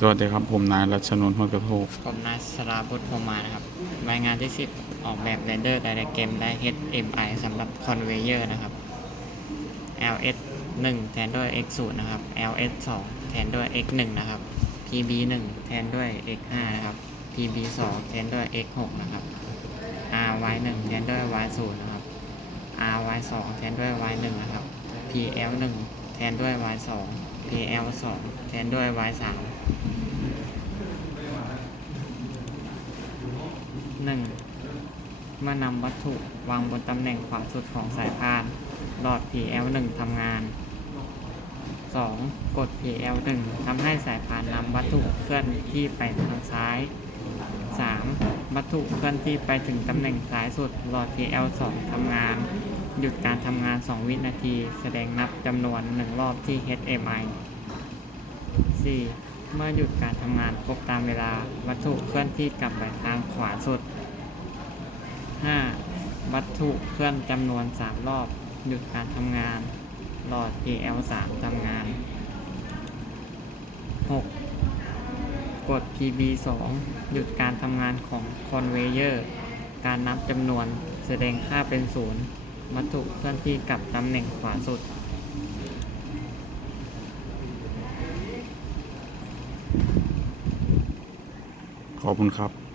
สวัสดีครับ ผมนายรัชนนท์หัวกระโทก ผมนายสราพุทธพรหมานะครับ รายงานที่ 10 ออกแบบเรนเดอร์ไดเรกเกมได้ HMI สำหรับคอนเวเยอร์นะครับ LS 1 แทนด้วย X 0นะครับ LS 2 แทนด้วย X 1นะครับ PB 1 แทนด้วย X 5นะครับ PB 2 แทนด้วย X 6นะครับ RY 1 แทนด้วย Y 0นะครับ RY 2 แทนด้วย Y 1นะครับ PL 1 แทนด้วย Y 2 PL 2แทนด้วย Y 3หนึ่งเมื่อนำวัตถุวางบนตำแหน่งขวาสุดของสายพานหลอด PL1 ทำงาน 2. กด PL1 ทำให้สายพานนำวัตถุเคลื่อนที่ไปทางซ้าย 3. วัตถุเคลื่อนที่ไปถึงตำแหน่งซ้ายสุดหลอด PL2 ทำงาน หยุดการทำงาน 2 วินาที แสดงนับจำนวน 1 รอบที่ HMI 4. เมื่อหยุดการทำงานครบตามเวลาวัตถุเคลื่อนที่กลับไปทางขวาสุด 5. วัตถุเคลื่อนจำนวน 3 รอบ หยุดการทำงาน หลอด PL3 ทำงาน 6. กด PB2 หยุดการทำงานของคอนเวเยอร์ การนับจำนวน แสดงค่าเป็นศูนย์ วัตถุเคลื่อนที่กลับตำแหน่งขวาสุด ขอบคุณครับ